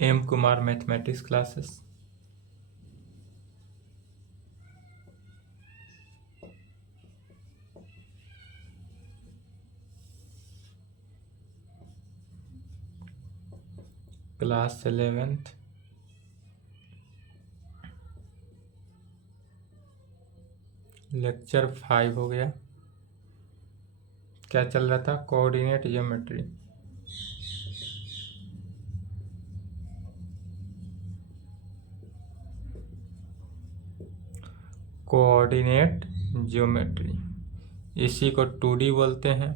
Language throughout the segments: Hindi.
M Kumar mathematics classes. Class 11th। Lecture 5 हो गया। क्या चल रहा था? Coordinate geometry. कोऑर्डिनेट ज्योमेट्री, इसी को 2D बोलते हैं,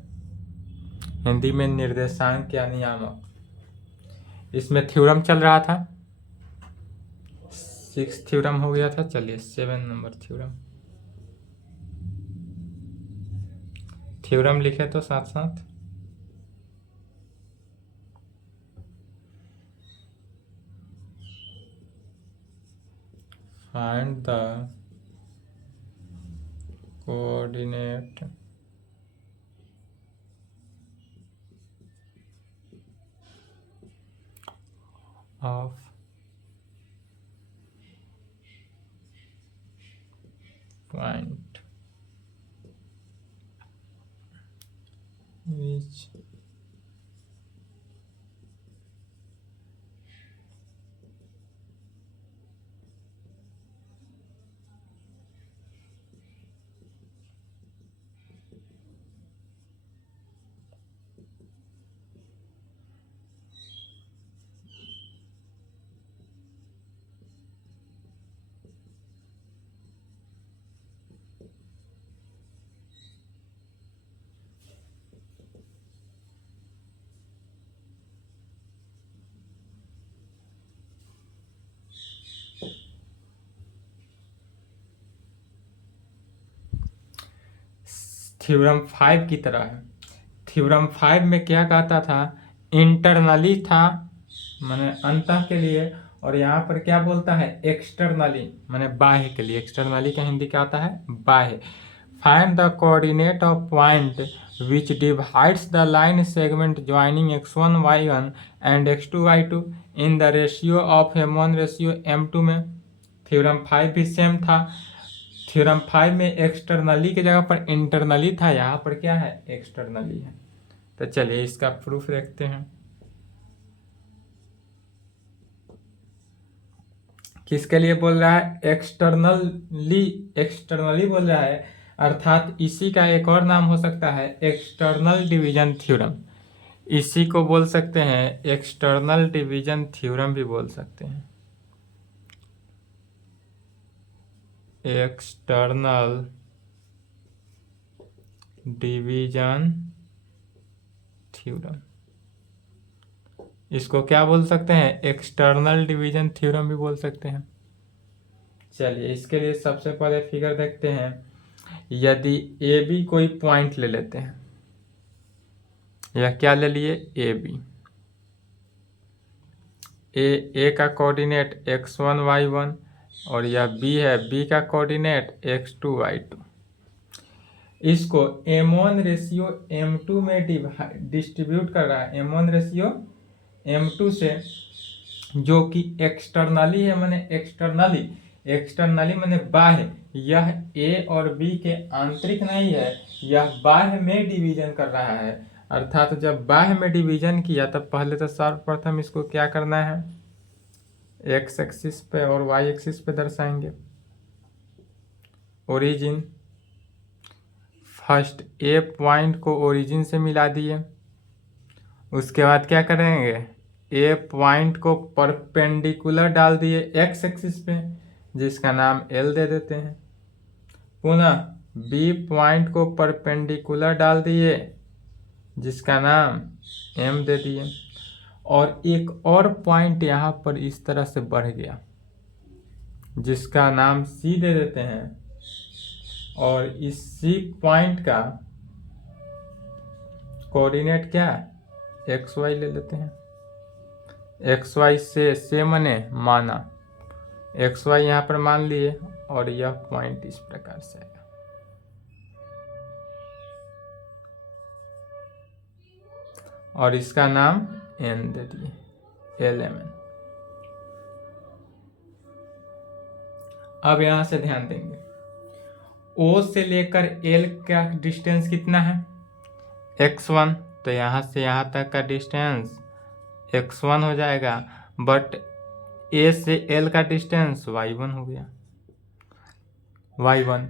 हिंदी में निर्देशांक या नियामक। इसमें थ्योरम चल रहा था, 6 थ्योरम हो गया था। चलिए 7 नंबर थ्योरम लिखे तो साथ साथ। Find the coordinate of point which theorem 5 की तरह है। थ्योरम 5 में क्या कहता था? इंटरनली था माने अंतः के लिए, और यहाँ पर क्या बोलता है? एक्सटर्नली माने बाह्य के लिए। एक्सटर्नली का हिंदी क्या आता है? बाह्य। Find the coordinate of point which divides the line segment joining x1 y1 and x2 y2 in the ratio of m1:m2 में। थ्योरम 5 भी सेम था। थ्योरम 5 में एक्सटर्नली की जगह पर इंटरनली था, यहाँ पर क्या है? एक्सटर्नली है। तो चलिए इसका प्रूफ देखते हैं। किसके लिए बोल रहा है? एक्सटर्नली। एक्सटर्नली बोल रहा है, अर्थात इसी का एक और नाम हो सकता है एक्सटर्नल डिवीजन थ्योरम। इसी को बोल सकते हैं एक्सटर्नल डिवीजन थ्योरम भी बोल सकते हैं। एक्सटर्नल डिवीजन थ्योरम, इसको क्या बोल सकते हैं? एक्सटर्नल डिवीजन थ्योरम भी बोल सकते हैं। चलिए इसके लिए सबसे पहले फिगर देखते हैं। यदि ए बी कोई पॉइंट ले लेते हैं, या क्या ले लिए? A B. ए का कोऑर्डिनेट x1 y1 और यह बी है, बी का कोऑर्डिनेट x2 y2। इसको m1:m2 में डिस्ट्रीब्यूट कर रहा है, m1:m2 से, जो कि एक्सटर्नली है माने एक्सटर्नली। एक्सटर्नली माने बाह्य। यह ए और बी के आंतरिक नहीं है, यह बाह्य में डिवीजन कर रहा है। अर्थात जब बाह्य में डिवीजन किया तब पहले तो सर्वप्रथम इसको क्या करना है? एक्स एक्सिस पे और वाई एक्सिस पे दर्शाएंगे। ओरिजिन, फर्स्ट ए पॉइंट को ओरिजिन से मिला दिए। उसके बाद क्या करेंगे? ए पॉइंट को परपेंडिकुलर डाल दिए एक्स एक्सिस पे, जिसका नाम एल दे देते हैं। पुनः बी पॉइंट को परपेंडिकुलर डाल दिए, जिसका नाम एम दे दिए। और एक और पॉइंट यहाँ पर इस तरह से बढ़ गया, जिसका नाम सी दे देते हैं। और इस सी पॉइंट का कोऑर्डिनेट क्या है? एक्स वाई ले लेते हैं। एक्स वाई से मने माना, एक्स वाई यहाँ पर मान लिए, और यह पॉइंट इस प्रकार से आएगा। और इसका नाम एन दे दिए, एल एम एन। अब यहाँ से ध्यान देंगे, O से लेकर L का डिस्टेंस कितना है, x1, तो यहाँ से यहाँ तक का डिस्टेंस x1 हो जाएगा, बट A से L का डिस्टेंस y1 हो गया, y1।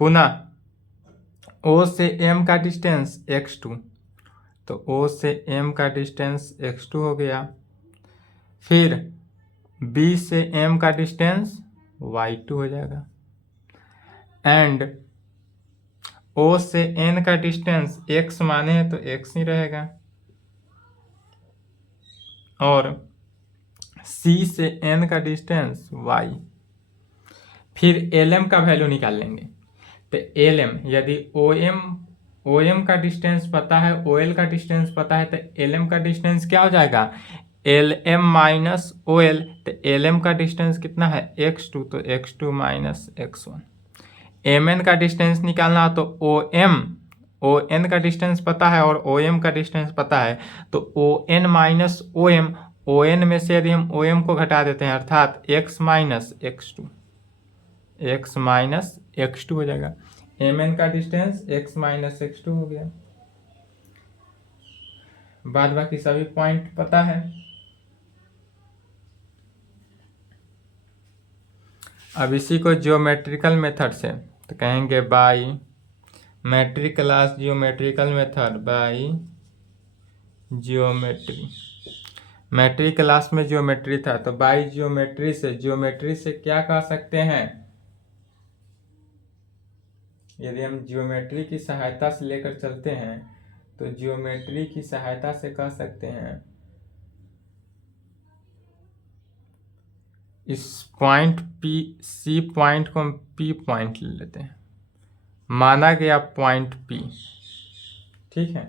पुनः O से M का डिस्टेंस x2, तो O से M का डिस्टेंस x2 हो गया। फिर B से M का डिस्टेंस y2 हो जाएगा, एंड O से N का डिस्टेंस x माने हैं तो x ही रहेगा, और C से N का डिस्टेंस y। फिर LM का वैल्यू निकाल लेंगे, तो LM यदि OM का डिस्टेंस पता है, OL का डिस्टेंस पता है, तो LM का डिस्टेंस क्या हो जाएगा, LM माइनस OL, तो LM का डिस्टेंस कितना है x2, तो x2 माइनस x1। MN का डिस्टेंस निकालना हो तो ON का डिस्टेंस पता है और OM का डिस्टेंस पता है, तो ON माइनस ON में से यदि हम OM को घटा देते हैं अर्थात x माइनस x2 हो जाएगा। MN का डिस्टेंस x माइनस x2 हो गया। बाद बाकी सभी पॉइंट पता है। अब इसी को ज्योमेट्रिकल मेथड से तो कहेंगे by geometrical method by geometry. Matric class में ज्योमेट्री था, तो बाई ज्योमेट्री से क्या कह सकते हैं, यदि हम ज्योमेट्री की सहायता से लेकर चलते हैं तो ज्योमेट्री की सहायता से कह सकते हैं इस पॉइंट C पॉइंट को हम P पॉइंट ले लेते हैं, माना गया पॉइंट P, ठीक है।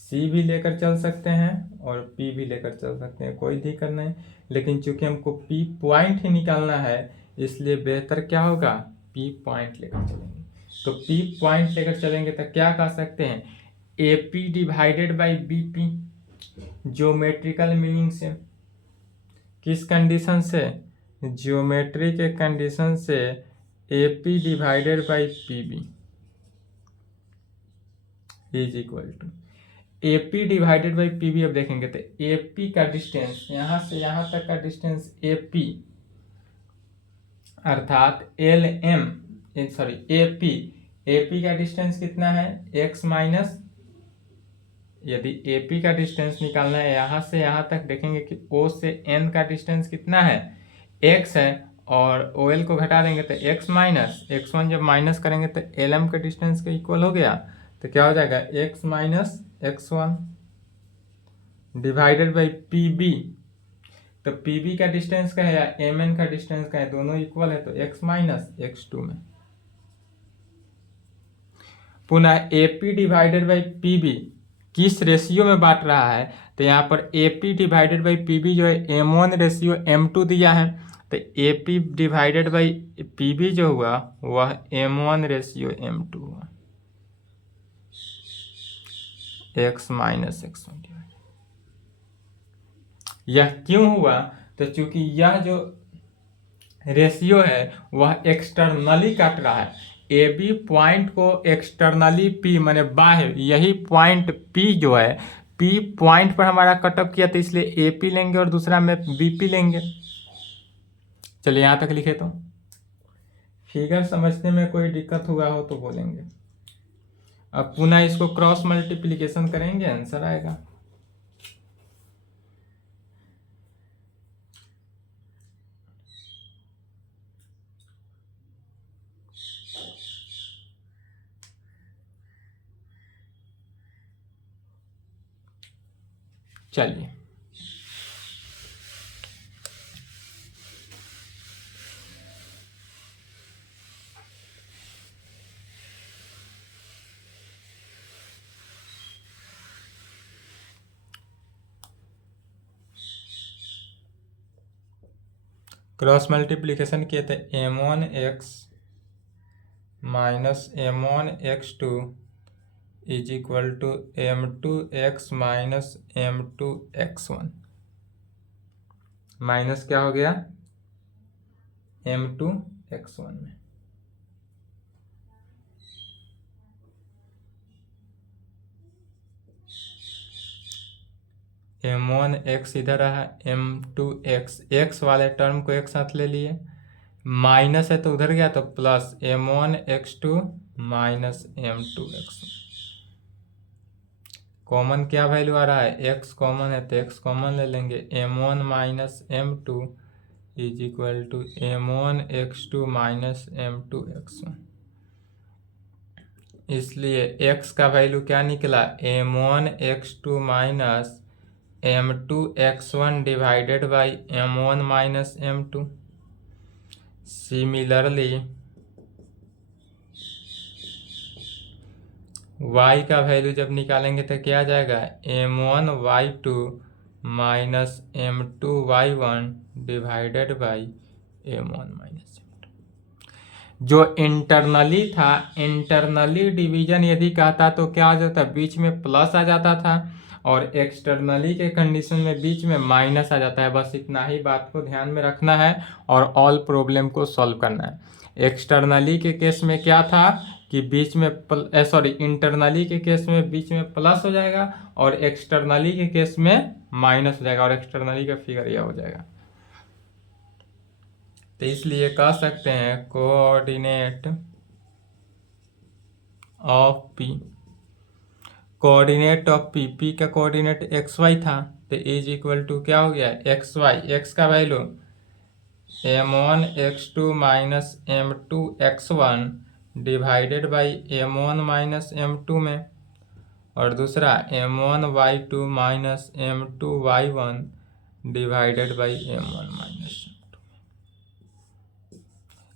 C भी लेकर चल सकते हैं और P भी लेकर चल सकते हैं, कोई दिक्कत नहीं, लेकिन चूंकि हमको P पॉइंट ही निकालना है इसलिए बेहतर क्या होगा, P पॉइंट लेकर चलेंगे। तो P पॉइंट लेकर चलेंगे तो क्या कह सकते हैं, AP divided by BP, geometrical meaning से। किस कंडीशन से, ज्योमेट्री के कंडीशन से AP divided by PB is equal to AP divided by PB। अब देखेंगे तो AP का डिस्टेंस यहाँ से यहाँ तक का डिस्टेंस AP अर्थात AP का डिस्टेंस कितना है x माइनस, यदि AP का डिस्टेंस निकालना है यहाँ से यहाँ तक, देखेंगे कि O से N का डिस्टेंस कितना है x है, और OL को घटा देंगे तो x माइनस x1, जब माइनस करेंगे तो LM के डिस्टेंस के इक्वल हो गया, तो क्या हो जाएगा x minus x1 divided by PB। तो PB का डिस्टेंस का है या MN का डिस्टेंस का है, दोनों इक्वल है, तो x माइनस x2 में। पुनः AP डिवाइडेड बाई PB किस रेशियो में बांट रहा है, तो यहाँ पर AP डिवाइडेड बाई PB जो है M1 रेशियो M2 दिया है, तो AP डिवाइडेड बाई PB जो हुआ वह M1 रेशियो M2 हुआ, x माइनस x1। यह क्यों हुआ, तो चूंकि यह जो रेशियो है वह एक्सटर्नली काट रहा है, AB पॉइंट को एक्सटर्नली P माने बाह्य, यही पॉइंट P जो है P पॉइंट पर हमारा कटअप किया, तो इसलिए AP लेंगे और दूसरा में BP लेंगे। चलिए यहाँ तक लिखे, तो फिगर समझने में कोई दिक्कत हुआ हो तो बोलेंगे। अब पुनः इसको क्रॉस मल्टीप्लिकेशन करेंगे, आंसर आएगा। चलिए क्रॉस मल्टीप्लिकेशन किए थे M1x minus M1x2 is equal to M2x minus M2x1, minus क्या हो गया M2 x1 में। m1x इधर है, m2x, x वाले टर्म को एक साथ ले लिए, माइनस है तो उधर गया तो plus m1x2 minus m2x1। Common क्या वैल्यू आ रहा है, x कॉमन है तो x कॉमन ले लेंगे, m1 minus m2 is equal to m1x2 minus m2x1। इसलिए x का वैल्यू क्या निकला, m1x2 minus m2x1 divided by m1 minus m2। Similarly y का वैल्यू जब निकालेंगे तो क्या आ जाएगा, m1y2 minus m2y1 divided by m1 minus m2। जो इंटरनली था, इंटरनली डिवीजन यदि कहता तो क्या आ जाता, बीच में प्लस आ जाता था, और एक्सटर्नली के कंडीशन में बीच में माइनस आ जाता है। बस इतना ही बात को ध्यान में रखना है और ऑल प्रॉब्लम को सॉल्व करना है। एक्सटर्नली के केस में क्या था कि बीच में इंटरनली के केस में बीच में प्लस हो जाएगा और एक्सटर्नली के केस में माइनस हो जाएगा, और एक्सटर्नली का फिगर यह हो जाएगा। तो इसलिए कह सकते हैं coordinate of P, coordinate of P, P का कोऑर्डिनेट एक्स वाई था तो इज इक्वल टू क्या हो गया, एक्स वाई, एक्स का value m1x2 minus m2x1 divided by m1 minus m2 में, और दूसरा m1y2 minus m2y1 divided by m1 minus m2।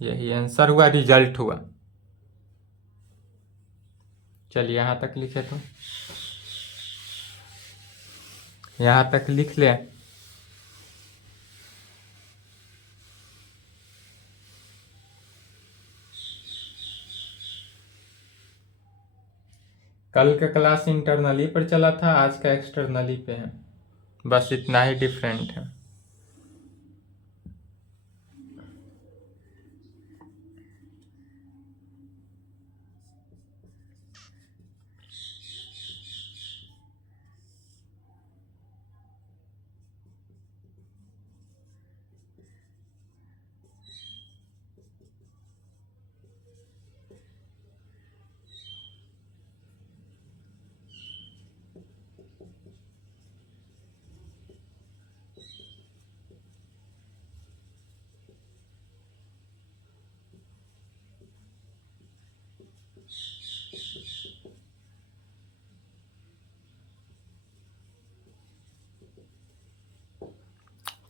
यही आंसर हुआ, रिजल्ट हुआ। चलिए यहाँ तक लिखे, तो यहाँ तक लिख ले। कल का क्लास इंटरनली पर चला था, आज का एक्सटर्नली पे है, बस इतना ही डिफरेंट है।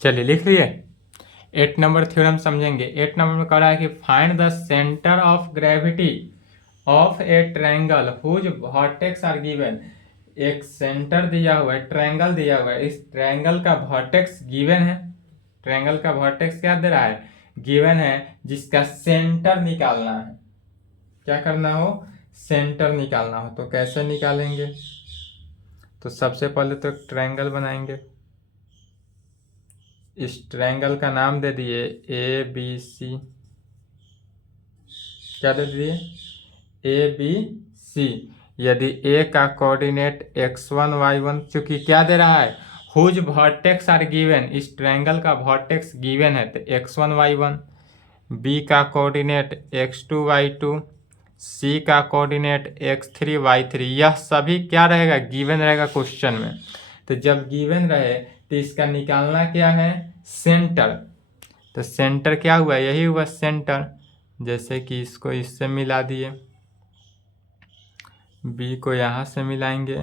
चलिए लिख लिए। 8 नंबर थ्योरम समझेंगे। 8 नंबर में कह रहा है कि find the centre of gravity of a triangle whose vertex are given. एक सेंटर दिया हुआ है, ट्रायंगल दिया हुआ है, इस ट्रायंगल का वर्टेक्स गिवन है। ट्रायंगल का वर्टेक्स क्या दे रहा है, गिवन है, जिसका सेंटर निकालना है। क्या करना हो, सेंटर निकालना हो। तो कैसे निकालेंगे, तो सबसे पहले तो एक ट्रायंगल बनाएंगे। इस ट्रायंगल का नाम दे दिए ए बी सी। क्या दे दिए, ए बी सी। यदि ए का कोऑर्डिनेट x1 y1, चूंकि क्या दे रहा है, हुज वर्टेक्स आर गिवन, इस ट्रायंगल का वर्टेक्स गिवन है तो x1 y1। बी का कोऑर्डिनेट x2 y2, सी का कोऑर्डिनेट x3 y3। यह सभी क्या रहेगा, गिवन रहेगा क्वेश्चन में। तो जब गिवन रहे तो इसका निकालना क्या है, सेंटर। तो सेंटर क्या हुआ, यही हुआ सेंटर। जैसे कि इसको इससे मिला दिए, बी को यहाँ से मिलाएंगे,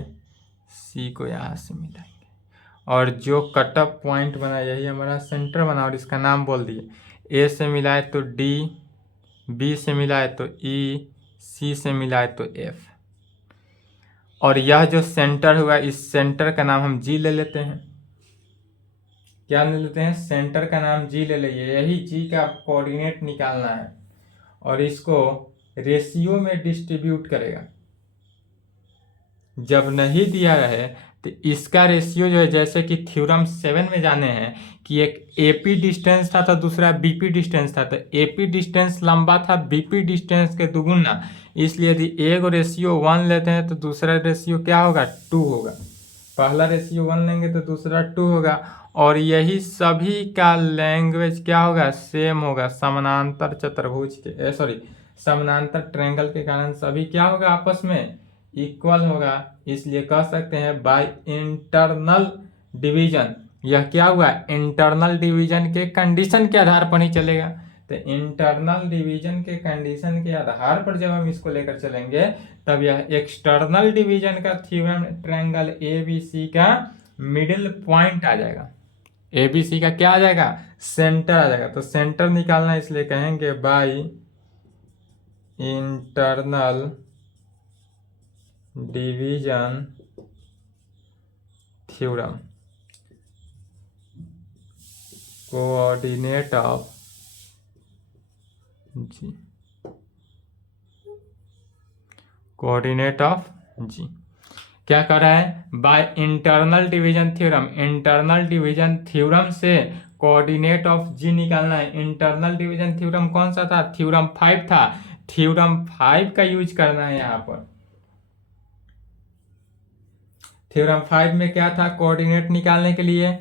सी को यहाँ से मिलाएंगे, और जो कट ऑफ पॉइंट बना यही हमारा सेंटर बना, और इसका नाम बोल दिए। ए से मिलाए तो डी, बी से मिलाए तो ई, सी से मिलाए तो एफ। और यह जो सेंटर हुआ, इस सेंटर का नाम हम जी ले लेते हैं। क्या ले लेते हैं, सेंटर का नाम जी ले लीजिए। यही जी का कोऑर्डिनेट निकालना है और इसको रेशियो में डिस्ट्रीब्यूट करेगा। जब नहीं दिया रहे तो इसका रेशियो जो है, जैसे कि थ्योरम 7 में जाने हैं कि एक एपी डिस्टेंस था तो दूसरा बीपी डिस्टेंस था, तो एपी डिस्टेंस लंबा था बीपी डिस्टेंस के दुगुना, इसलिए यदि एक रेशियो 1 लेते हैं तो दूसरा रेशियो क्या होगा, 2 होगा। पहला रेशियो 1 लेंगे तो दूसरा 2 होगा। और यही सभी का लैंग्वेज क्या होगा, सेम होगा। समानांतर चतुर्भुज के सॉरी समानांतर ट्रायंगल के कारण सभी क्या होगा, आपस में इक्वल होगा। इसलिए कह सकते हैं बाय इंटरनल डिवीजन, यह क्या हुआ, इंटरनल डिवीजन के कंडीशन के आधार पर ही चलेगा। तो इंटरनल डिवीजन के कंडीशन के आधार पर जब हम इसको लेकर चलेंगे तब यह एक्सटर्नल डिवीजन का थ्योरम ट्रायंगल एबीसी का मिडिल पॉइंट आ जाएगा। एबीसी का क्या आ जाएगा, सेंटर आ जाएगा। तो सेंटर निकालना, इसलिए कहेंगे by internal division theorem coordinate of G, coordinate of G, क्या कर रहा है, by internal division theorem, internal division theorem से कोऑर्डिनेट ऑफ जी निकालना है। इंटरनल डिवीजन थ्योरम कौन सा था, थ्योरम 5 था। थ्योरम 5 का यूज करना है यहाँ पर। थ्योरम 5 में क्या था, कोऑर्डिनेट निकालने के लिए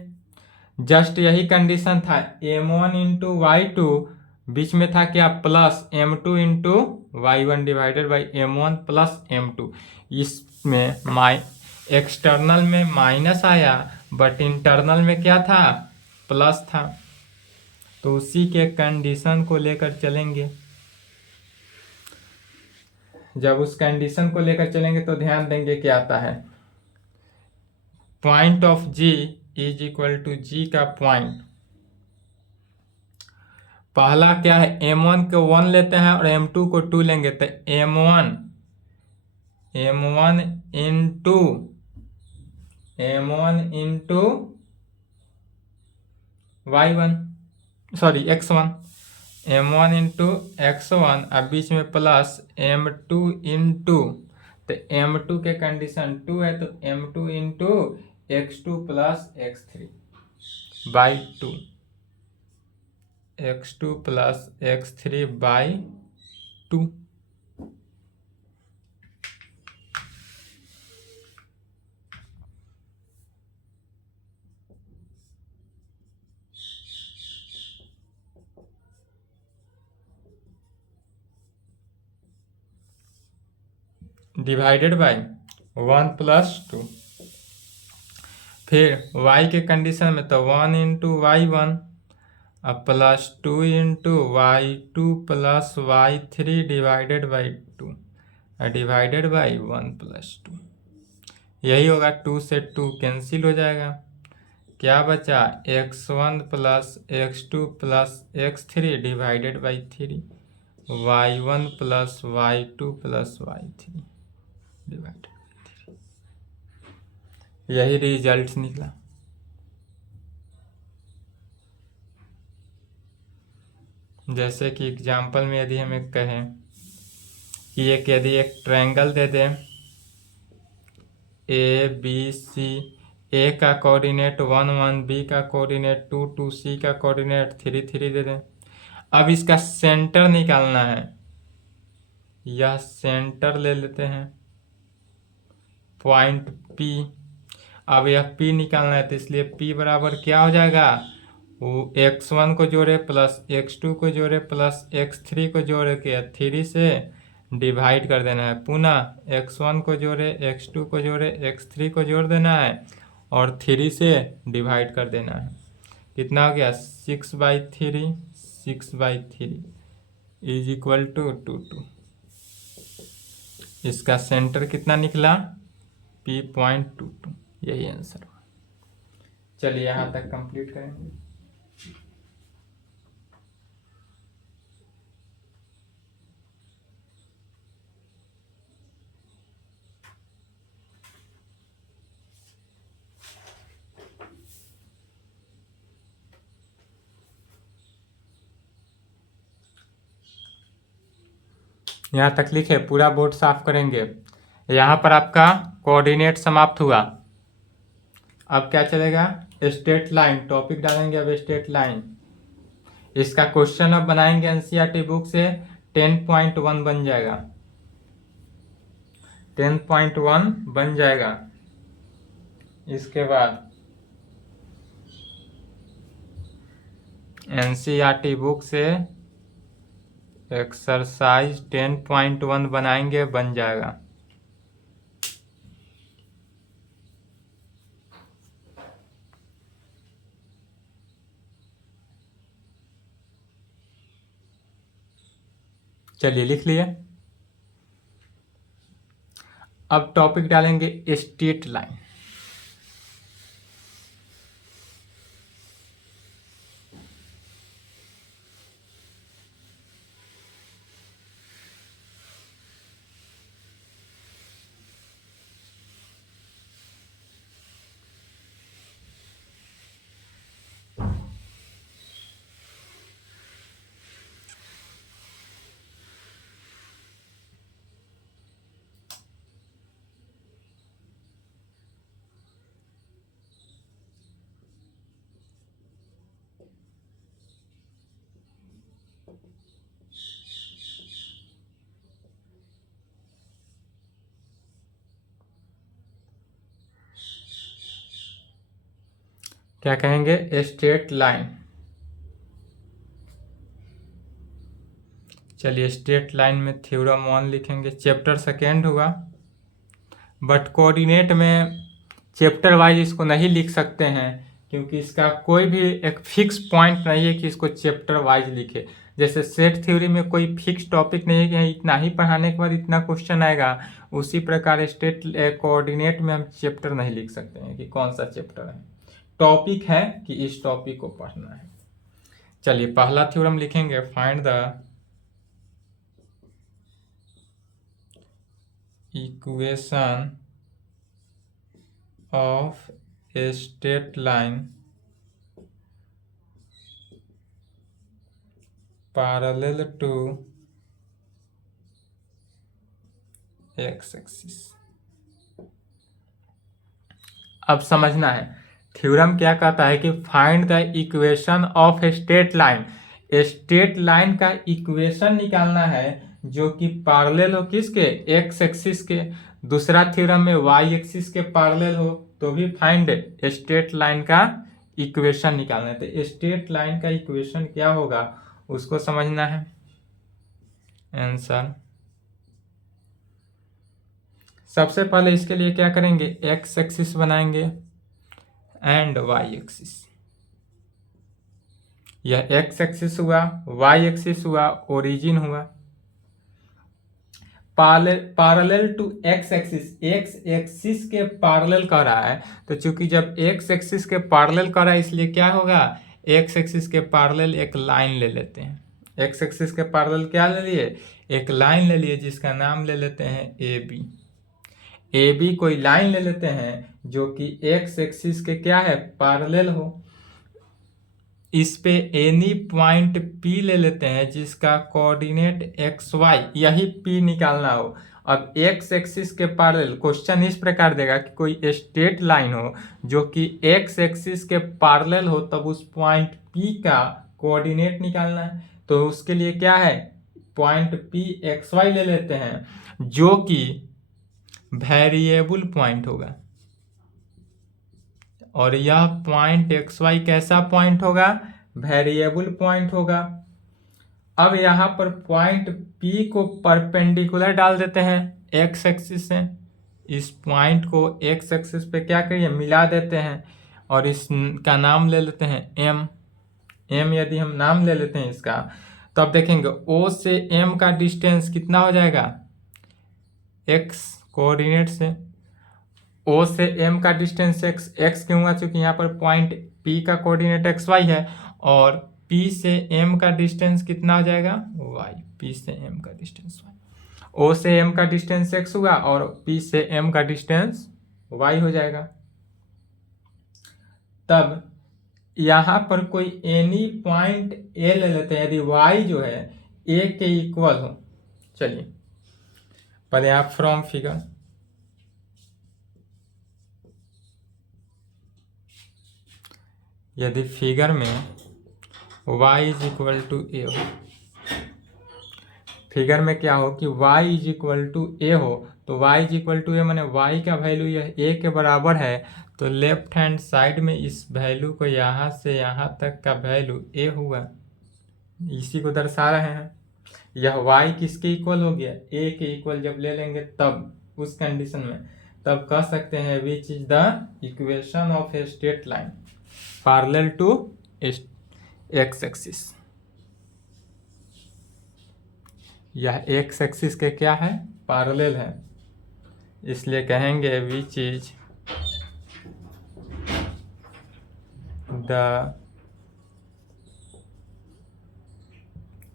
जस्ट यही कंडीशन था, m1 इंटू y2, बीच में था क्या, plus m2 into y1 divided by m1 plus m2। इसमें एक्सटर्नल में माइनस आया बट इंटरनल में क्या था, प्लस था। तो उसी के कंडीशन को लेकर चलेंगे। जब उस कंडीशन को लेकर चलेंगे तो ध्यान देंगे क्या आता है, point of G is equal to G का पॉइंट। पहला क्या है, m1 को 1 लेते हैं और m2 को 2 लेंगे, तो m1 into y1 sorry x1, m1 into x1, अब बीच में प्लस m2 इंटू, तो m2 के कंडीशन 2 है तो m2 into x2 plus x3 by 2, x2 plus x3 by 2। Divided by 1 plus 2। फिर y के कंडीशन में तो 1 इंटू y1 अब plus 2 into y2 plus y3 divided by 2 divided by 1 plus 2। यही होगा, 2 से 2 कैंसिल हो जाएगा, क्या बचा, x1 plus x2 plus x3 divided by 3, y1 plus y2 plus y3 divided by 3। यही रिजल्ट निकला। जैसे कि एग्जाम्पल में यदि हमें कहें कि यदि एक ट्रायंगल दे दें ए बी सी, ए का कोऑर्डिनेट 1 1, बी का कोऑर्डिनेट 2 2, सी का कोऑर्डिनेट 3 3 दे दें। अब इसका सेंटर निकालना है, यह सेंटर ले लेते हैं, पॉइंट P। अब यह P निकालना है तो इसलिए P बराबर क्या हो जाएगा, वो x1 को जोड़े प्लस x2 को जोड़े प्लस x3 को जोड़े के 3 से डिवाइड कर देना है, पुनः x1 को जोड़े x2 को जोड़े x3 को जोड़ देना है और 3 से डिवाइड कर देना है। कितना हो गया, 6/3, 6/3 इज इक्वल टू 2 2। इसका सेंटर कितना निकला, P.22। यही आंसर हुआ। चलिए यहाँ तक कंप्लीट करेंगे। यहाँ तक लिखे, पूरा बोर्ड साफ करेंगे। यहाँ पर आपका कोऑर्डिनेट समाप्त हुआ। अब क्या चलेगा, स्ट्रेट लाइन, टॉपिक डालेंगे अब स्ट्रेट लाइन। इसका क्वेश्चन अब बनाएंगे एनसीईआरटी बुक से, 10.1 बन जाएगा, 10.1 बन जाएगा। इसके बाद एनसीईआरटी बुक से एक्सरसाइज 10.1 बनाएंगे, बन जाएगा। चलिए लिख लिए। अब टॉपिक डालेंगे स्ट्रेट लाइन। क्या कहेंगे, स्ट्रेट लाइन। चलिए स्ट्रेट लाइन में थ्योरम 1 लिखेंगे, चैप्टर सेकेंड हुआ, बट कोऑर्डिनेट में चैप्टर वाइज इसको नहीं लिख सकते हैं, क्योंकि इसका कोई भी एक फिक्स पॉइंट नहीं है कि इसको चैप्टर वाइज लिखे। जैसे सेट थ्योरी में कोई फिक्स टॉपिक नहीं है कि इतना ही पढ़ाने के बाद इतना क्वेश्चन आएगा, उसी प्रकार स्ट्रेट कोऑर्डिनेट में हम चैप्टर नहीं लिख सकते हैं कि कौन सा चैप्टर है। टॉपिक है कि इस टॉपिक को पढ़ना है। चलिए पहला थ्योरम लिखेंगे, find the equation of a straight line parallel to X axis. अब समझना है थ्योरम क्या कहता है कि find the equation of a straight line. Straight line का इक्वेशन निकालना है जो कि पैरेलल हो किसके, एक्स एक्सिस के। दूसरा थ्योरम में वाई एक्सिस के पैरेलल हो तो भी फाइंड स्ट्रेट लाइन का इक्वेशन निकालना है। तो स्ट्रेट लाइन का इक्वेशन क्या होगा उसको समझना है। आंसर सबसे पहले इसके लिए क्या करेंगे, एक्स एक्सिस बनाएंगे एंड वाई एक्सिस। यह एक्स एक्सिस हुआ, वाई एक्सिस हुआ, ओरिजिन हुआ। पैरेलल टू एक्स एक्सिस के पैरेलल कर रहा है, तो चूंकि जब एक्स एक्सिस के पैरेलल कर रहा है इसलिए क्या होगा, एक्स एक्सिस के पैरेलल एक लाइन ले लेते हैं। एक्स एक्सिस के पैरेलल क्या ले लिए, एक लाइन ले लिए जिसका नाम ले लेते हैं ए बी। ए बी कोई लाइन ले लेते हैं जो कि एक्स एक्सिस के क्या है, पैरेलल हो। इस पे एनी पॉइंट P ले लेते हैं जिसका कोऑर्डिनेट एक्स वाई, यही P निकालना हो। अब एक्स एक्सिस के पैरेलल क्वेश्चन इस प्रकार देगा कि कोई स्ट्रेट लाइन हो जो कि एक्स एक्सिस के पैरेलल हो, तब उस पॉइंट P का कोऑर्डिनेट निकालना है। तो उसके लिए क्या है, पॉइंट P एक्स वाई ले लेते हैं जो कि वेरिएबल पॉइंट होगा, और यह पॉइंट एक्स वाई कैसा पॉइंट होगा, वेरिएबल पॉइंट होगा। अब यहाँ पर पॉइंट P को परपेंडिकुलर डाल देते हैं एक्स एक्सिस से। इस पॉइंट को एक्स एक्सिस पे क्या करिए, मिला देते हैं, और इसका नाम ले लेते हैं M। M यदि हम नाम ले लेते हैं इसका, तो अब देखेंगे O से M का डिस्टेंस कितना हो जाएगा, x कोऑर्डिनेट से। O से M का डिस्टेंस x क्यों हुआ, चूंकि यहाँ पर पॉइंट P का कोऑर्डिनेट एक्स वाई है, और P से M का डिस्टेंस कितना हो जाएगा, y। P से M का डिस्टेंस y। O से M का डिस्टेंस x हुआ और P से M का डिस्टेंस y हो जाएगा। तब यहाँ पर कोई एनी पॉइंट A ले लेते हैं, यदि y जो है A के इक्वल हो। चलिए पहले आप फ्रॉम फिगर, यदि फिगर में y इज इक्वल टू ए हो, फिगर में क्या हो कि y इज इक्वल टू ए हो, तो y इज इक्वल टू ए मैंने y का वैल्यू यह a के बराबर है, तो लेफ्ट हैंड साइड में इस वैल्यू को यहाँ से यहाँ तक का वैल्यू a हुआ, इसी को दर्शा रहे हैं। यह y किसके इक्वल हो गया, a के इक्वल जब ले लेंगे तब उस कंडीशन में तब कह सकते हैं which is the equation of a straight line parallel to X axis. यह एक्स एक्सिस के क्या है, पैरेलल है, इसलिए कहेंगे which is the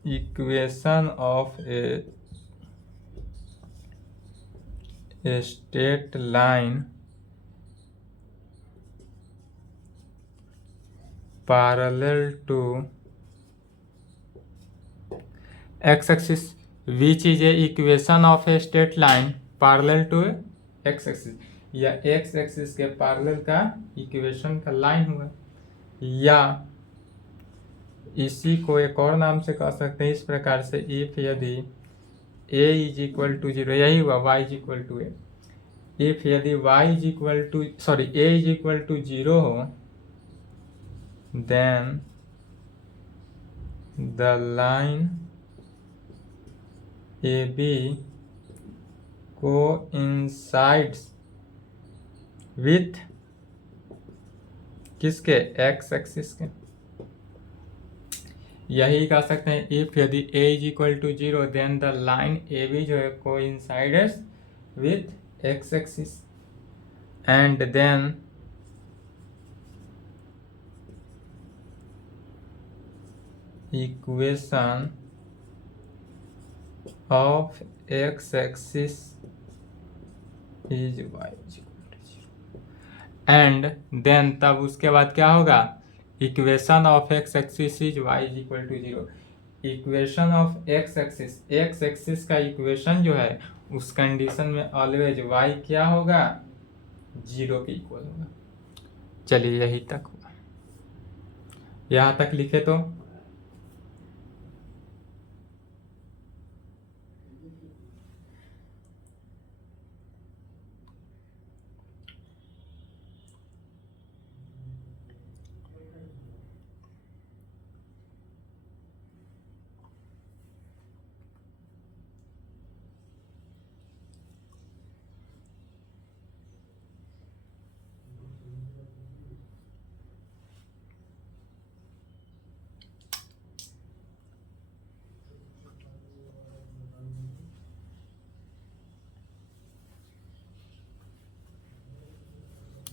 equation of a straight line parallel to x axis, which is a equation of a straight line parallel to x axis। या x axis के parallel का इक्वेशन का लाइन हुआ, या इसी को एक और नाम से कह सकते हैं इस प्रकार से, इफ यदि a इज इक्वल टू 0, यही हुआ y is equal to a, if यदि y is equal to a is equal to 0 हो, then the line AB coincides with किसके, x एक्सिस के। यही कह सकते हैं इफ यदि a is equal to 0 then the line AB जो है coincides with x axis, and then equation of x axis is y is equal to 0, and then तब उसके बाद क्या होगा, equation of x axis is y is equal to 0। equation of x axis का equation जो है उस कंडीशन में ऑलवेज y क्या होगा, 0 के इक्वल होगा। चलिए यही तक हुआ, यहाँ तक लिखे तो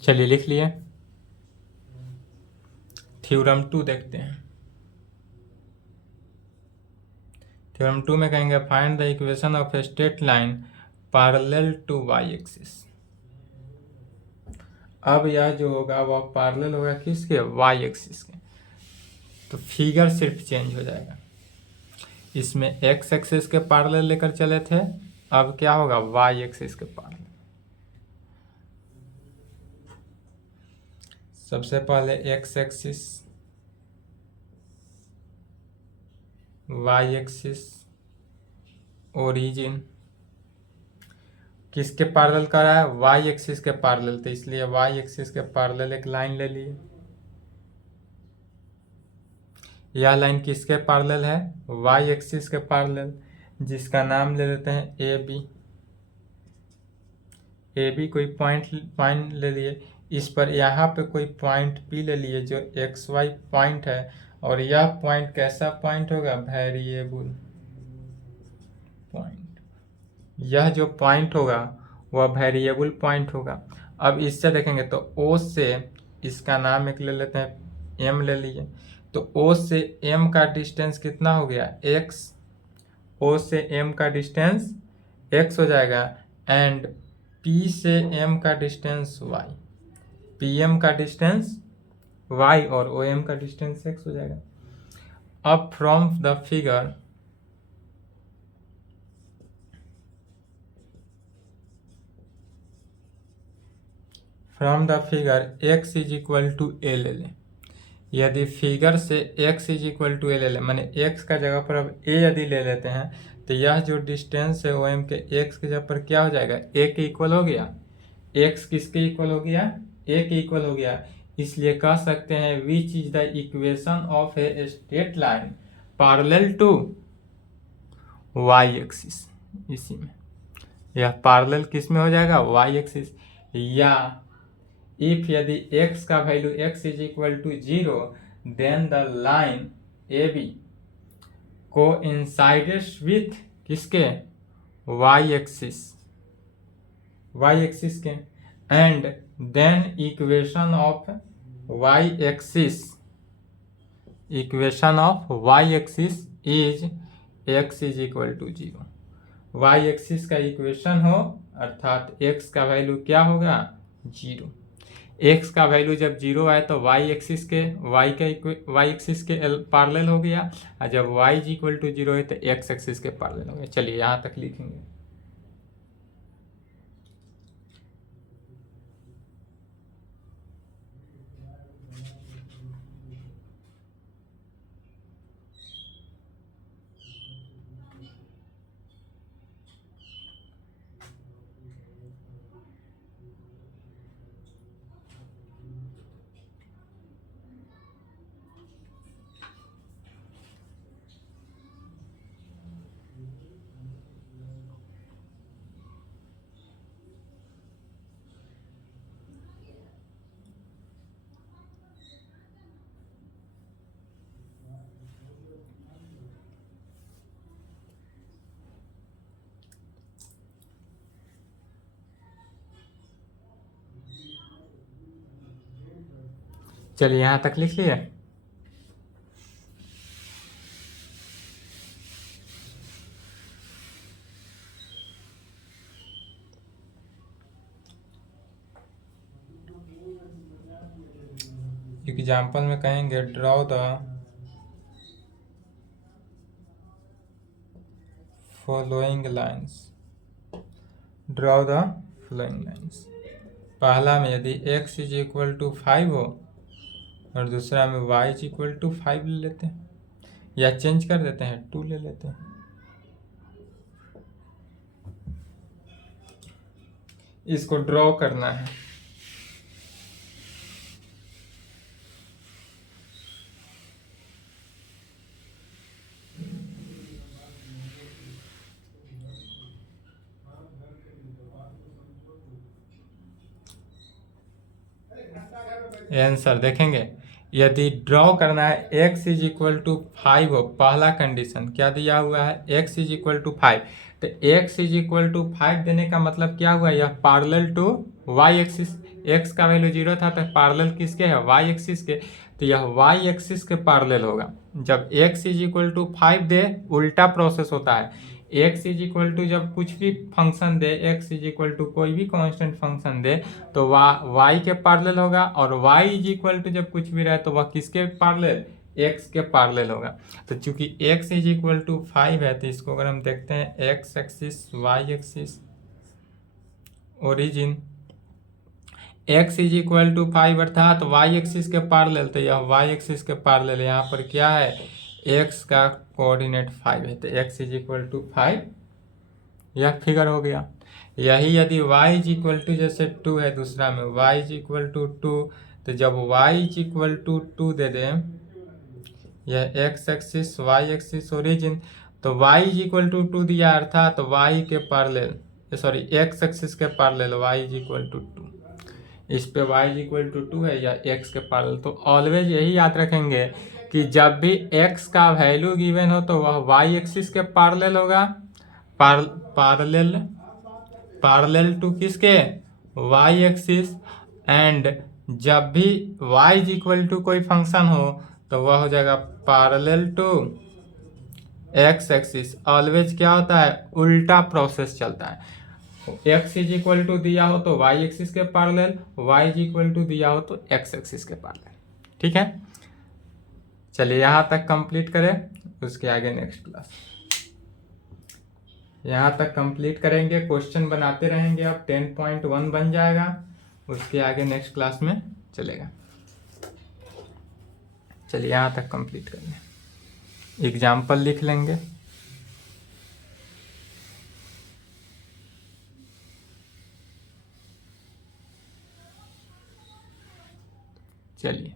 चलिए लिख लिए। थ्योरम 2 देखते हैं। थ्योरम 2 में कहेंगे find the equation of a straight line parallel to Y axis. अब यह जो होगा वह पैरेलल होगा किसके, वाई एक्सिस के, तो फिगर सिर्फ चेंज हो जाएगा। इसमें एक्स एक्सिस के पैरेलल लेकर चले थे, अब क्या होगा, वाई एक्सिस के पैरेलल। सबसे पहले X axis, Y axis, origin किसके पैरेलल कर रहा है, वाई एक्सिस के पैरेलल, तो इसलिए वाई एक्सिस के पैरेलल एक लाइन ले लिए। यह लाइन किसके पैरेलल है, वाई एक्सिस के पैरेलल, जिसका नाम ले लेते हैं ए बी। ए बी कोई पॉइंट ले लिए, इस पर यहाँ पे कोई पॉइंट पी ले लिए जो एक्स वाई पॉइंट है, और यह पॉइंट कैसा पॉइंट होगा, वेरिएबल पॉइंट। यह जो पॉइंट होगा वह वेरिएबल पॉइंट होगा। अब इससे देखेंगे तो ओ से इसका नाम एक ले लेते हैं, एम ले लिए, तो ओ से एम का डिस्टेंस कितना हो गया, एक्स। ओ से एम का डिस्टेंस एक्स हो जाएगा, एंड पी से एम का डिस्टेंस वाई, पी एम का डिस्टेंस वाई और ओ एम का डिस्टेंस एक्स हो जाएगा। अब from the figure x is equal to A ले लें। यदि फिगर से x is equal to A ले लें, मैंने x का जगह पर अब a यदि ले लेते हैं तो यह जो डिस्टेंस है ओ एम के x के जगह पर क्या हो जाएगा, a के इक्वल हो गया। x किसके इक्वल हो गया, a के इक्वल हो गया। इसलिए कह सकते हैं which is the equation of a straight line parallel to y axis. इसी में यह पैरेलल किस में हो जाएगा, y एक्सिस। या इफ यदि x का value x is equal to 0 then the line A B coincides with किसके, y एक्सिस के, and then equation of y axis is x is equal to 0। y axis का इक्वेशन हो अर्थात x का वैल्यू क्या होगा, 0। x का वैल्यू जब 0 आए तो y एक्सिस के पैरेलल हो गया, और जब y इज इक्वल टू 0 है तो x एक्सिस के पैरेलल हो गया। चलिए यहाँ तक लिखेंगे। चलिए यहाँ तक लिख लिए। एग्जाम्पल में कहेंगे ड्रॉ द फॉलोइंग लाइंस। पहला में यदि x इज इक्वल टू 5 हो और दूसरा में y इज इक्वल टू 5 ले लेते हैं, या चेंज कर देते हैं 2 ले लेते हैं। इसको ड्रॉ करना है। आंसर देखेंगे, यदि ड्रॉ करना है x इज इक्वल टू 5 हो, पहला कंडीशन क्या दिया हुआ है, x इज इक्वल टू 5, तो x इज इक्वल टू 5 देने का मतलब क्या हुआ, यह parallel to y axis. x का वैल्यू 0 था तो पैरेलल किसके है, y एक्सिस के, तो यह y एक्सिस के पैरेलल होगा। जब x इज इक्वल टू 5 दे उल्टा प्रोसेस होता है, x इज इक्वल टू जब कुछ भी फंक्शन दे, x इज इक्वल टू कोई भी कांस्टेंट फंक्शन दे तो y के पैरेलल होगा, और y इज इक्वल टू जब कुछ भी रहे तो वह किसके पैरेलल, x के पैरेलल होगा। तो चूंकि x इज इक्वल टू 5 है तो इसको अगर हम देखते हैं x axis y axis origin, x is equal to 5 अर्थात y एक्सिस के पैरेलल, तो यह y एक्सिस के पैरेलल, यहाँ पर क्या है x का कोऑर्डिनेट 5 है तो x इज इक्वल टू 5, यह फिगर हो गया। यही यदि y इज इक्वल टू जैसे 2 है, दूसरा में y इज इक्वल टू 2, तो जब y इज इक्वल टू 2 दे दें, यह x axis y axis origin, तो y इज इक्वल टू 2 दिया अर्थात तो y के पैरेलल, सॉरी x एक्सिस के parallel y is equal to 2, इस पे y इज इक्वल टू 2 है या x के पैरेलल। तो ऑलवेज यही याद रखेंगे कि जब भी x का वैल्यू गिवन हो तो वह y एक्सिस के पैरेलल होगा, पैरेलल टू किसके, y एक्सिस, एंड जब भी y इज इक्वल टू कोई फंक्शन हो तो वह हो जाएगा parallel to x axis. Always क्या होता है, उल्टा प्रोसेस चलता है, x इज इक्वल टू दिया हो तो y एक्सिस के parallel, y is equal to दिया हो तो x एक्सिस के पैरेलल। ठीक है, चलिए यहाँ तक कंप्लीट करें, उसके आगे नेक्स्ट क्लास। यहाँ तक कंप्लीट करेंगे, क्वेश्चन बनाते रहेंगे, अब 10.1 बन जाएगा, उसके आगे नेक्स्ट क्लास में चलेगा। चलिए यहाँ तक कंप्लीट कर लें। एग्जाम्पल लिख लेंगे। चलिए